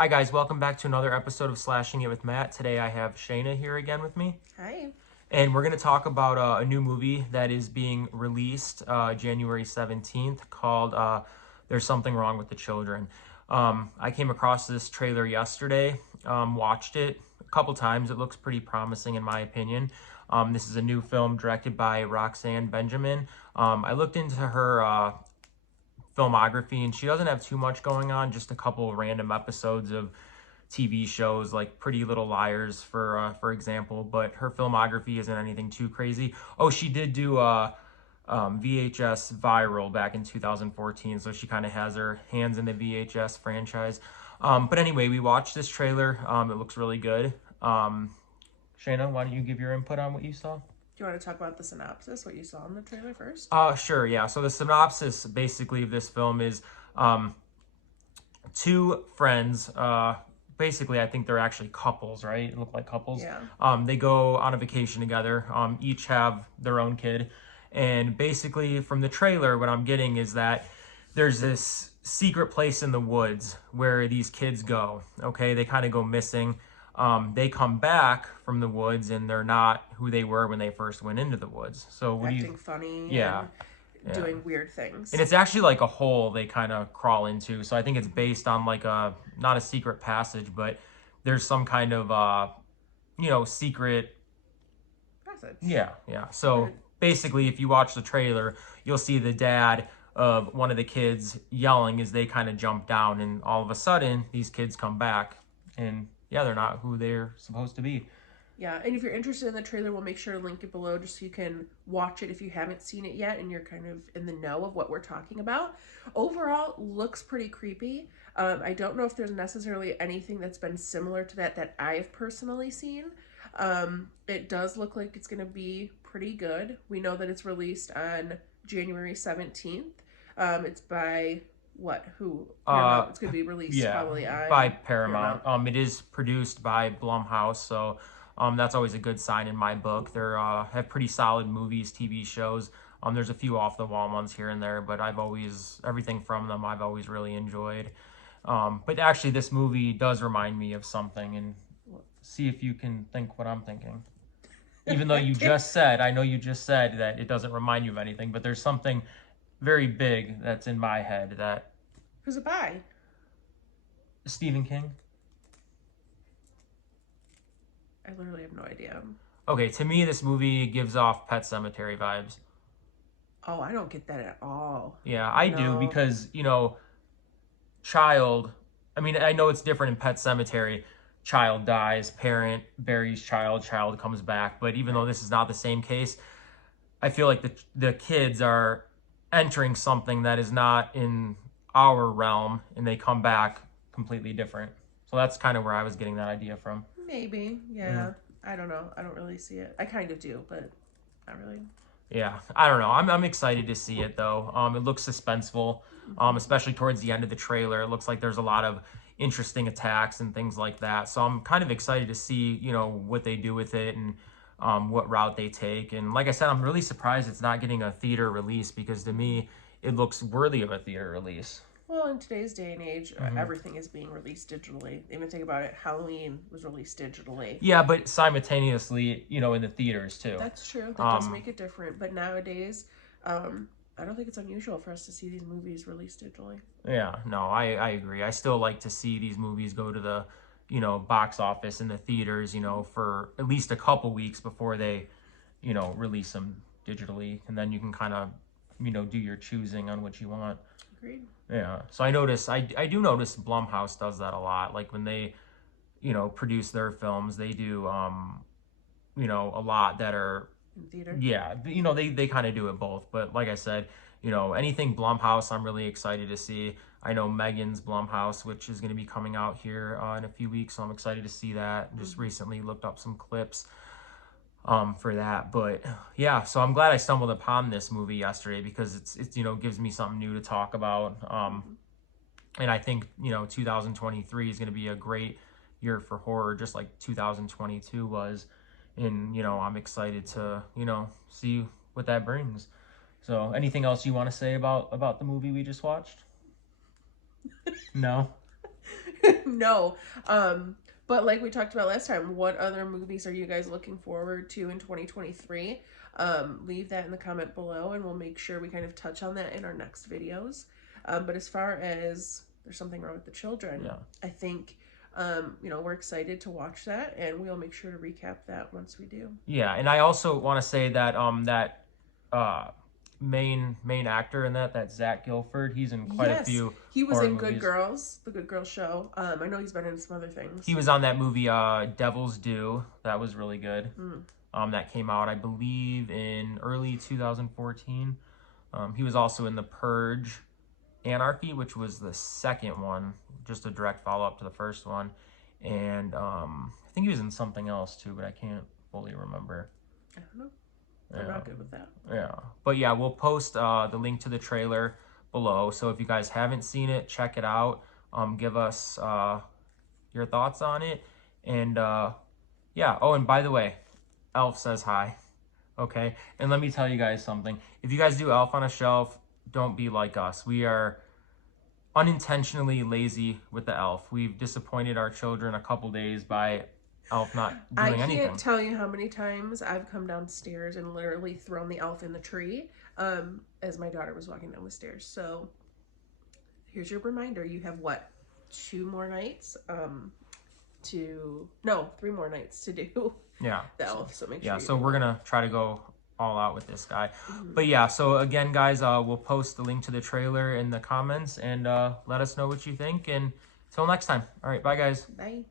Hi guys, welcome back to another episode of Slashing It with Matt. Today I have Shana here again with me. Hi. And we're going to talk about a new movie that is being released January 17th called There's Something Wrong with the Children. I came across this trailer yesterday, watched it a couple times. It looks pretty promising in my opinion. This is a new film directed by Roxanne Benjamin. I looked into her filmography, and she doesn't have too much going on, just a couple random episodes of TV shows like Pretty Little Liars, for example. But her filmography isn't anything too crazy. Oh, she did do VHS Viral back in 2014, so she kind of has her hands in the VHS franchise. But anyway, we watched this trailer. It looks really good. Shayna, why don't you give your input on what you saw? Do you want to talk about the synopsis, what you saw in the trailer first? Sure, yeah. So the synopsis basically of this film is two friends. Basically, I think they're actually couples, right? It look like couples. Yeah. They go on a vacation together. Each have their own kid, and basically, from the trailer, what I'm getting is that there's this secret place in the woods where these kids go. Okay, they kind of go missing. They come back from the woods, and they're not who they were when they first went into the woods. So what do you? Acting funny Yeah, and yeah. doing weird things. And it's actually like a hole they kind of crawl into. So I think it's based on like a not a secret passage, but there's some kind of secret. Passage. Yeah, yeah. So Good. basically, if you watch the trailer, you'll see the dad of one of the kids yelling as they kind of jump down, and all of a sudden these kids come back, and yeah, they're not who they're supposed to be. Yeah, and if you're interested in the trailer, we'll make sure to link it below just so you can watch it if you haven't seen it yet and you're kind of in the know of what we're talking about. Overall, looks pretty creepy. I don't know if there's necessarily anything that's been similar to that I've personally seen. It does look like it's going to be pretty good. We know that it's released on January 17th. It's by what? Who? Paramount. It's going to be released Yeah, probably by on Paramount. Paramount. It is produced by Blumhouse, so that's always a good sign in my book. They're have pretty solid movies, TV shows. There's a few off the wall ones here and there, but I've always everything from them I've always really enjoyed. But actually, this movie does remind me of something, and see if you can think what I'm thinking. Even though you just said, I know you just said that it doesn't remind you of anything, but there's something very big that's in my head that Who's it by? Stephen King. I literally have no idea. Okay, to me, this movie gives off Pet Cemetery vibes. Oh, I don't get that at all. Yeah, I do No. because, child, I mean, I know it's different in Pet Cemetery. Child dies, parent buries child, child comes back. But even though this is not the same case, I feel like the kids are entering something that is not in our realm, and they come back completely different. So that's kind of where I was getting that idea from. Maybe. Yeah. Yeah. I don't know. I don't really see it. I kind of do, but not really. Yeah, I don't know. I'm excited to see it though. It looks suspenseful, especially towards the end of the trailer. It looks like there's a lot of interesting attacks and things like that. So I'm kind of excited to see, what they do with it and what route they take. And like I said, I'm really surprised it's not getting a theater release because to me, it looks worthy of a theater release. Well, in today's day and age, Hmm. everything is being released digitally. Even think about it, Halloween was released digitally. Yeah, but simultaneously, in the theaters too. That's true. That does Um, make it different. But nowadays, I don't think it's unusual for us to see these movies released digitally. Yeah, no, I agree. I still like to see these movies go to the, box office in the theaters, for at least a couple weeks before they, release them digitally. And then you can kind of, do your choosing on what you want. Agreed. Yeah. So I do notice Blumhouse does that a lot. Like when they, produce their films, they do, a lot that are In theater. yeah, they kind of do it both. But like I said, anything Blumhouse, I'm really excited to see. I know Megan's Blumhouse, which is going to be coming out here in a few weeks, so I'm excited to see that. Just recently looked up some clips for that. But yeah, so I'm glad I stumbled upon this movie yesterday because it's gives me something new to talk about. And I think 2023 is going to be a great year for horror, just like 2022 was. And I'm excited to see what that brings. So anything else you want to say about the movie we just watched? No. No. But like we talked about last time, what other movies are you guys looking forward to in 2023? Leave that in the comment below, and we'll make sure we kind of touch on that in our next videos. But as far as There's Something Wrong with the Children, Yeah. I think we're excited to watch that, and we'll make sure to recap that once we do. Yeah, and I also want to say that uh main actor in that Zach Gilford, he's in quite a Yes, few he was horror in Good movies. Girls, the Good Girls show. I know he's been in some other things. He was on that movie Devil's Due. That was really good. Mm. That came out, I believe, in early 2014. He was also in The Purge Anarchy, which was the second one, just a direct follow-up to the first one. And I think he was in something else too, but I can't fully remember. I don't know. I'm not good with that. Yeah. But yeah, we'll post the link to the trailer below. So if you guys haven't seen it, check it out. Give us your thoughts on it. And yeah. Oh, and by the way, Elf says hi. Okay. And let me tell you guys something. If you guys do Elf on a Shelf, don't be like us. We are unintentionally lazy with the Elf. We've disappointed our children a couple days by Elf not doing anything. I can't tell you how many times I've come downstairs and literally thrown the elf in the tree as my daughter was walking down the stairs. So here's your reminder. You have what? 2 more nights? 3 more nights to do Yeah. the elf. So make sure. Yeah, so we're going to try to go all out with this guy. But yeah, so again, guys, we'll post the link to the trailer in the comments, and let us know what you think. And until next time. All right, bye, guys. Bye.